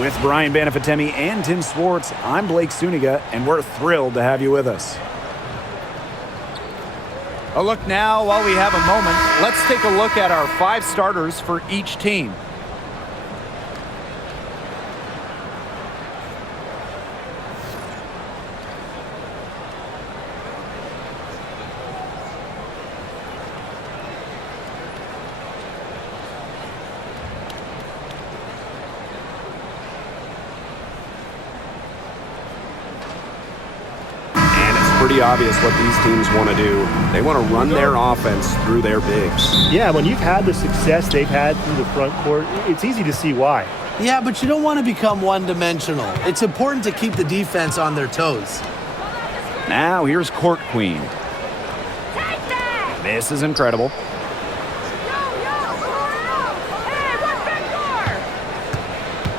With Brian Banafitemi and Tim Swartz, I'm Blake Suniga, and we're thrilled to have you with us. A look now, while we have a moment, let's take a look at our 5 starters for each team. Pretty obvious what these teams want to do. They want to run their offense through their bigs. Yeah, when you've had the success they've had through the front court, it's easy to see why. Yeah, but you don't want to become one-dimensional. It's important to keep the defense on their toes. Now here's Court Queen. This is incredible.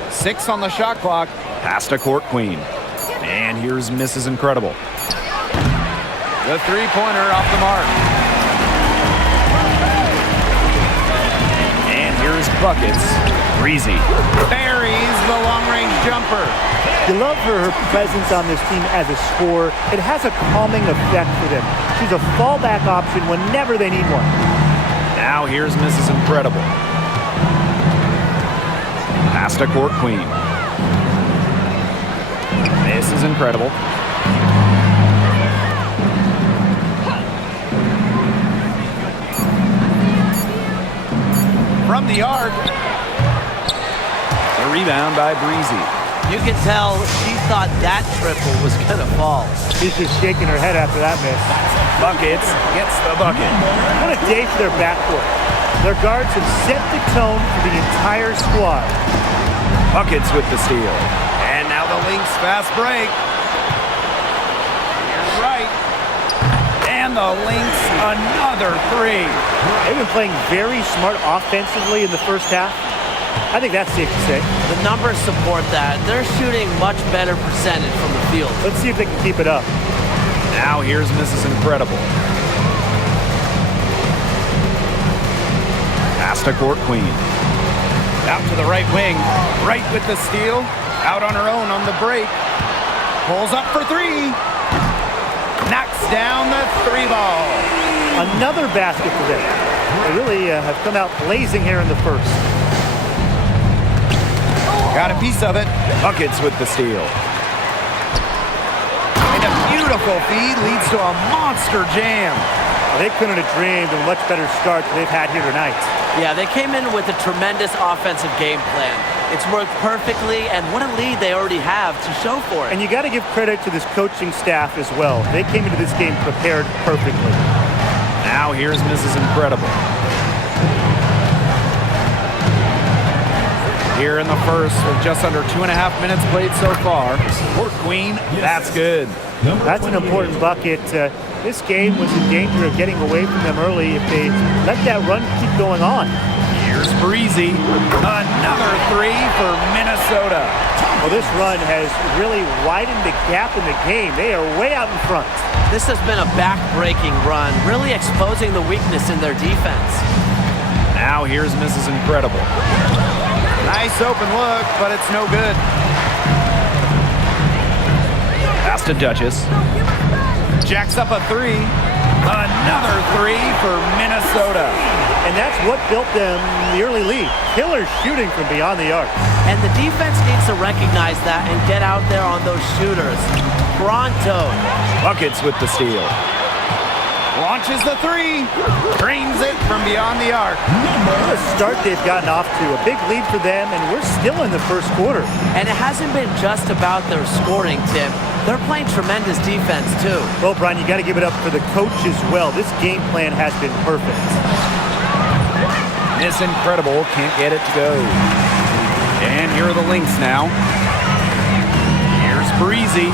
Hey, 6 on the shot clock. Pass to Court Queen. And here's Mrs. Incredible. The three-pointer off the mark. And here's Buckets. Breezy. Buries the long-range jumper. You love her presence on this team as a scorer. It has a calming effect for them. She's a fallback option whenever they need one. Now here's Mrs. Incredible. Pass to Court Queen. This is incredible. From the arc. The rebound by Breezy. You can tell she thought that triple was going to fall. She's just shaking her head after that miss. Buckets gets the bucket. What a day for their backcourt. Their guards have set the tone for the entire squad. Buckets with the steal. And now the Lynx fast break. Here's right. And the Lynx another 3. They've been playing very smart offensively in the first half. I think that's safe to say. The numbers support that. They're shooting much better percentage from the field. Let's see if they can keep it up. Now here's Mrs. Incredible. Pass to Court Queen. Out to the right wing. Right with the steal. Out on her own on the break. Pulls up for 3. Knocks down the 3 ball. Another basket for them. They really have come out blazing here in the first. Got a piece of it. Buckets with the steal. And a beautiful feed leads to a monster jam. They couldn't have dreamed of a much better start than they've had here tonight. Yeah, they came in with a tremendous offensive game plan. It's worked perfectly, and what a lead they already have to show for it. And you got to give credit to this coaching staff as well. They came into this game prepared perfectly. Now here's Mrs. Incredible. Here in the first with just under 2.5 minutes played so far. Court Queen, that's good. That's an important bucket. This game was in danger of getting away from them early if they let that run keep going on. Here's Breezy. Another 3 for Minnesota. Well, this run has really widened the gap in the game. They are way out in front. This has been a back-breaking run, really exposing the weakness in their defense. Now here's Mrs. Incredible. Nice open look, but it's no good. Pass to Duchess. Jacks up a 3. Another 3 for Minnesota. And that's what built them the early lead. Killer shooting from beyond the arc. And the defense needs to recognize that and get out there on those shooters. Pronto. Buckets with the steal. Launches the 3. Drains it from beyond the arc. What a start they've gotten off to. A big lead for them, and we're still in the first quarter. And it hasn't been just about their scoring, Tim. They're playing tremendous defense, too. Well, Brian, you got to give it up for the coach as well. This game plan has been perfect. Miss Incredible can't get it to go. And here are the Lynx now. Here's Breezy.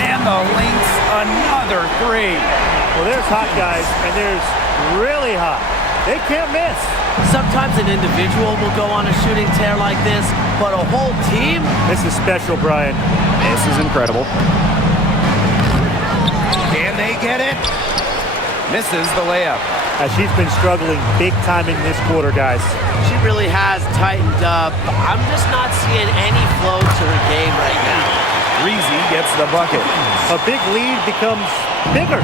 And the Lynx another 3. Well, there's hot guys, and there's really hot. They can't miss. Sometimes an individual will go on a shooting tear like this, but a whole team? This is special, Brian. This is incredible. Can they get it? Misses the layup. She's been struggling big time in this quarter, guys. She really has. has tightened up. I'm just not seeing any flow to her game right now. Breezy gets the bucket. A big lead becomes bigger.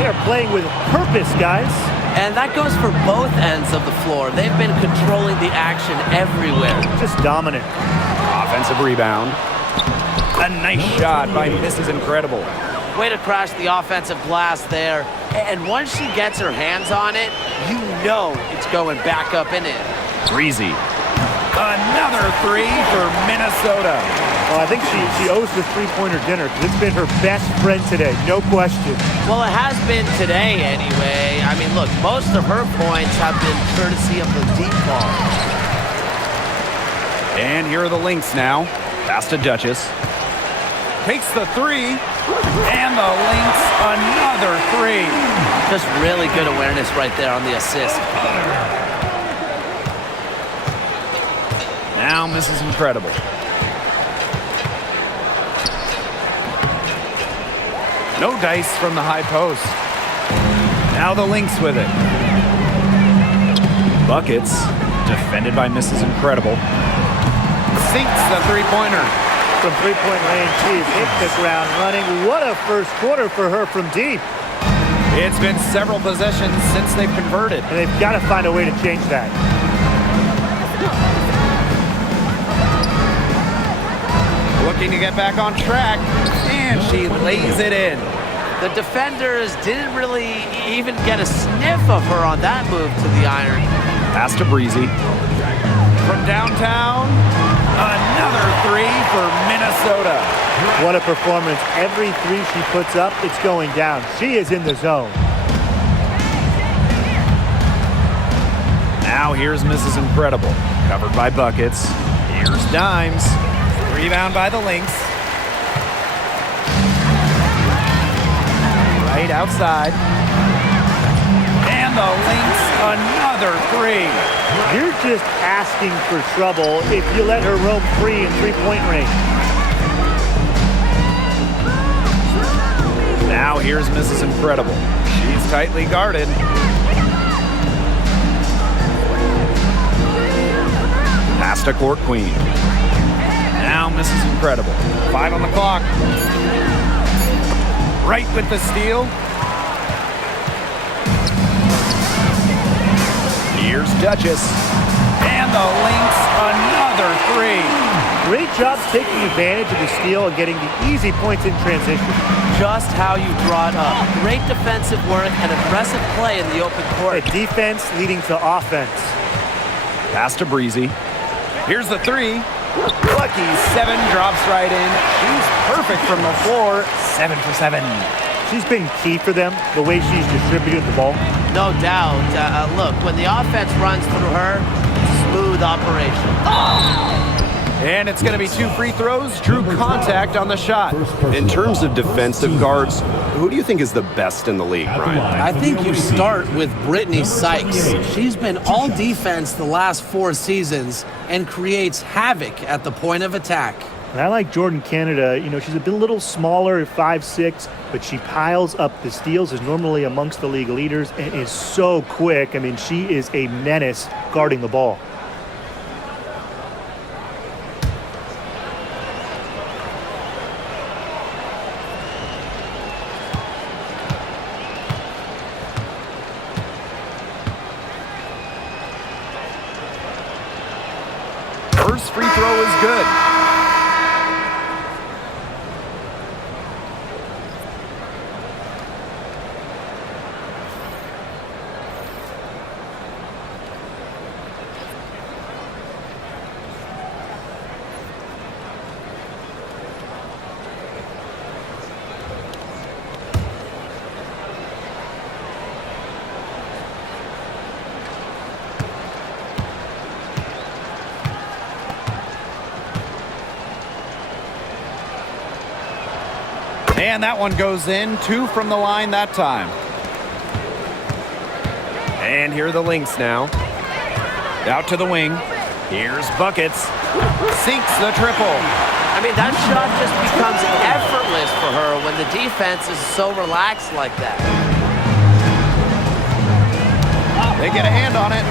They are playing with purpose, guys. And that goes for both ends of the floor. They've been controlling the action everywhere. Just dominant. Offensive rebound. A nice shot by Mrs. Incredible. Way to crash the offensive glass there. And once she gets her hands on it, you know it's going back up and in. Breezy. Another three for Minnesota. Well, I think she owes the three-pointer dinner because it's been her best friend today, no question. Well, it has been today anyway. I mean, look, most of her points have been courtesy of the deep ball. And here are the Lynx now. Pass to Duchess. Takes the three. And the Lynx another three. Just really good awareness right there on the assist. Now Mrs. Incredible. No dice from the high post. Now the Lynx with it. Buckets. Defended by Mrs. Incredible. Sinks the three-pointer. From three-point range, she's hit the ground running. What a first quarter for her from deep. It's been several possessions since they've converted. And they've got to find a way to change that. Looking to get back on track, and she lays it in. The defenders didn't really even get a sniff of her on that move to the iron. Pass to Breezy. From downtown, another three for Minnesota. What a performance. Every three she puts up, it's going down. She is in the zone. Now here's Mrs. Incredible. Covered by Buckets. Here's Dimes. Rebound by the Lynx. Right outside. And the Lynx another three. You're just asking for trouble if you let her roam free in three-point range. Now here's Mrs. Incredible. She's tightly guarded. Pass to Court Queen. Now Mrs. Incredible. 5 on the clock. Right with the steal. Here's Duchess. And the Lynx another three. Great job taking advantage of the steal and getting the easy points in transition. Just how you draw it up. Great defensive work and aggressive play in the open court. A defense leading to offense. Pass to Breezy. Here's the three. Lucky 7 drops right in. She's perfect from the floor. 7 for 7. She's been key for them, the way she's distributed the ball. No doubt. Look, when the offense runs through her, smooth operation. And it's going to be 2 free throws. Drew contact on the shot. In terms of defensive guards, who do you think is the best in the league, Brian? I think you start with Brittany Sykes. She's been all defense the last 4 seasons and creates havoc at the point of attack. And I like Jordan Canada. You know, she's a little smaller at 5'6", but she piles up the steals, is normally amongst the league leaders, and is so quick. I mean, she is a menace guarding the ball. First free throw is good. And that one goes in. 2 from the line that time. And here are the Lynx now. Out to the wing. Here's Buckets. Sinks the triple. I mean, that shot just becomes effortless for her when the defense is so relaxed like that. They get a hand on it.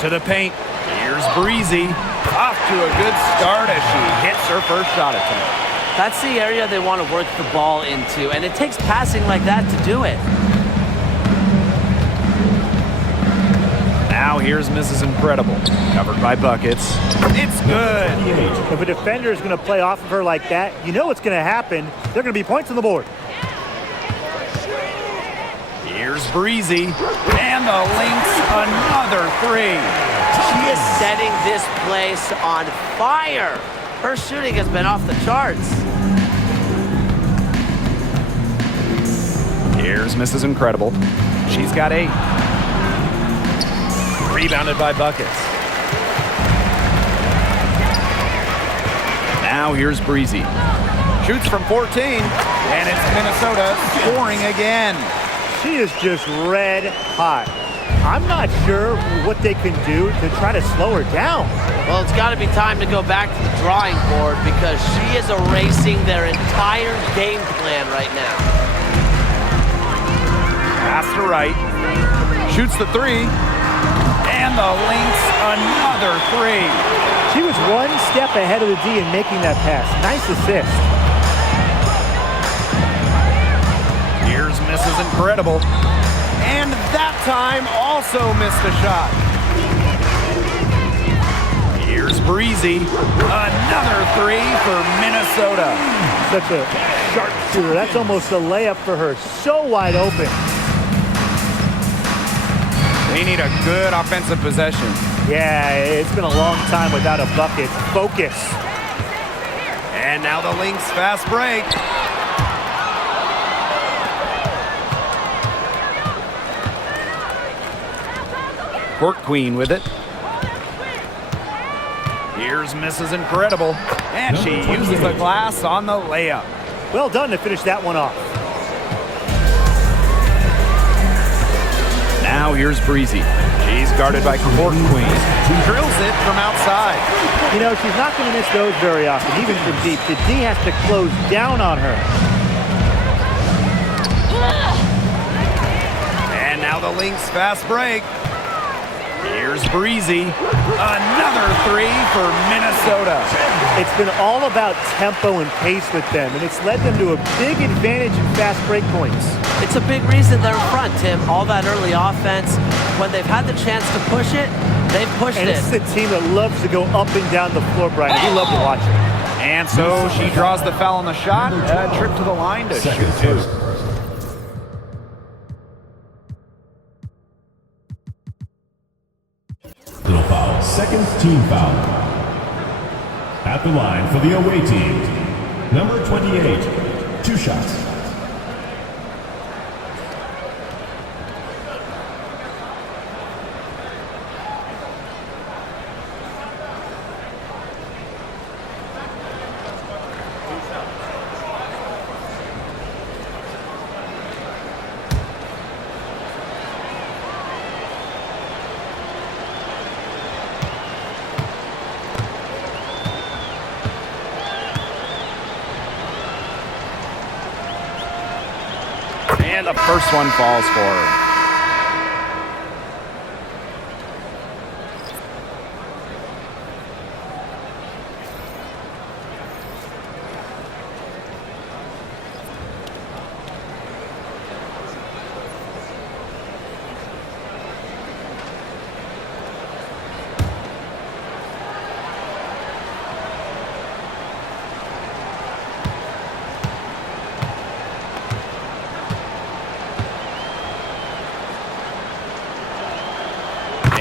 to the paint. Here's Breezy. Off to a good start as she hits her first shot attempt. That's the area they want to work the ball into, and it takes passing like that to do it. Now here's Mrs. Incredible, covered by Buckets. It's good. If a defender is going to play off of her like that, you know what's going to happen. They're going to be points on the board. Here's Breezy, and the Lynx another three. She is setting this place on fire. Her shooting has been off the charts. Here's Mrs. Incredible. She's got 8. Rebounded by Buckets. Now here's Breezy. Shoots from 14, and it's Minnesota scoring again. She is just red hot. I'm not sure what they can do to try to slow her down. Well, it's got to be time to go back to the drawing board because she is erasing their entire game plan right now. Pass to right. Shoots the 3. And the Lynx another 3. She was one step ahead of the D in making that pass. Nice assist. Here's Mrs. Incredible. And that time also missed a shot. Here's Breezy. Another 3 for Minnesota. Such a sharp shooter. That's almost a layup for her. So wide open. They need a good offensive possession. Yeah, it's been a long time without a bucket. Focus. And now the Lynx fast break. Court Queen with it. Here's Mrs. Incredible. And she uses the glass on the layup. Well done to finish that one off. Now here's Breezy. She's guarded by Court Queen. Drills it from outside. You know, she's not going to miss those very often, even from deep. The D has to close down on her. And now the Lynx fast break. Here's Breezy. Another 3 for Minnesota. It's been all about tempo and pace with them, and it's led them to a big advantage in fast break points. It's a big reason they're in front, Tim. All that early offense. When they've had the chance to push it, they've pushed And it. this is a team that loves to go up and down the floor, Brian. We love to watch it. And so she draws the foul on the shot. A trip to the line to shoot 2. Little foul. Second team foul. At the line for the away team. Number 28. 2 shots. And the first one falls for her.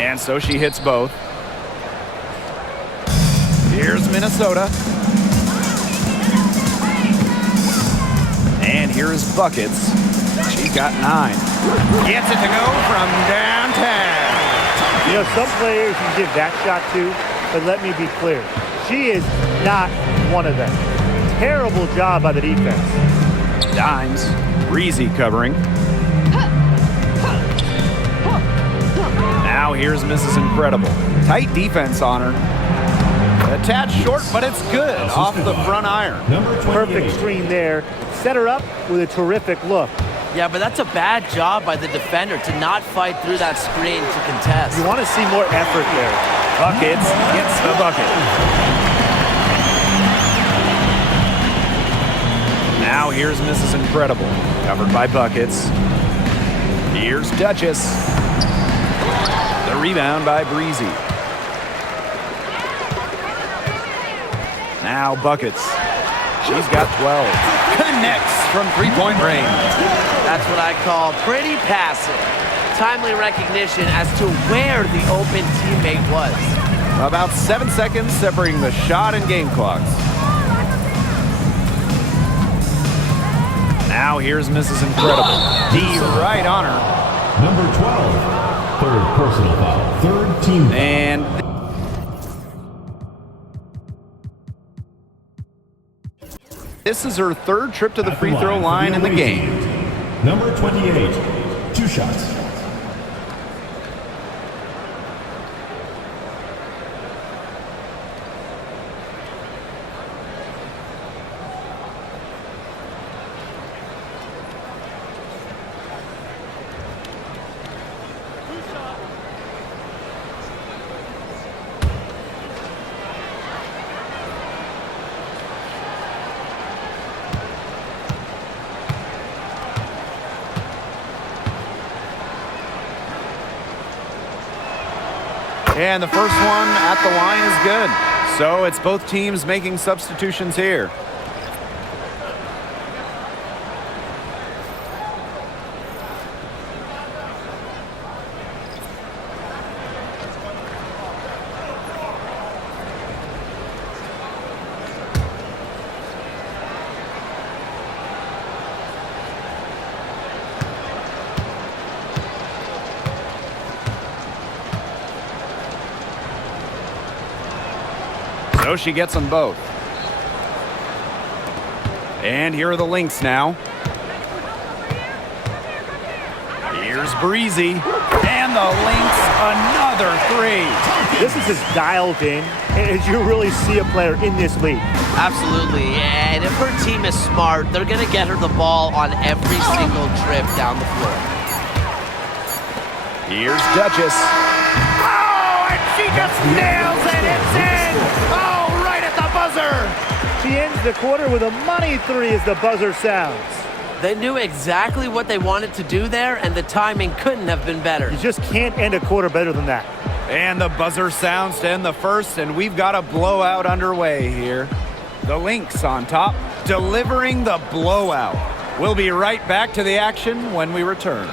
And so she hits both. Here's Minnesota. And here's Buckets. She's got 9. Gets it to go from downtown. You know, some players you give that shot to, but let me be clear. She is not one of them. Terrible job by the defense. Dimes. Breezy covering. Now here's Mrs. Incredible. Tight defense on her. A tad short, but it's good off the front iron. Number 28. Perfect screen there. Set her up with a terrific look. Yeah, but that's a bad job by the defender to not fight through that screen to contest. You want to see more effort there. Buckets gets the bucket. Now here's Mrs. Incredible, covered by Buckets. Here's Duchess. The rebound by Breezy. Now Buckets. She's got 12. Connects from three-point range. That's what I call pretty passive. Timely recognition as to where the open teammate was. About 7 seconds separating the shot and game clocks. Now here's Mrs. Incredible. D right on her. Number 12, third personal foul, third team foul. And This is her third trip to the At free throw for line in the away game. team. Number 28, 2 shots. And the first one at the line is good. So it's both teams making substitutions here. So she gets them both. And here are the Lynx now. Here's Breezy. And the Lynx, another three. This is as dialed in as you really see a player in this league. Absolutely. And if her team is smart, they're going to get her the ball on every single trip down the floor. Here's Duchess. Oh, and she just nails it. It's in. Oh, right at the buzzer. She ends the quarter with a money three as the buzzer sounds. They knew exactly what they wanted to do there, and the timing couldn't have been better. You just can't end a quarter better than that. And the buzzer sounds to end the first, and we've got a blowout underway here. The Lynx on top, delivering the blowout. We'll be right back to the action when we return.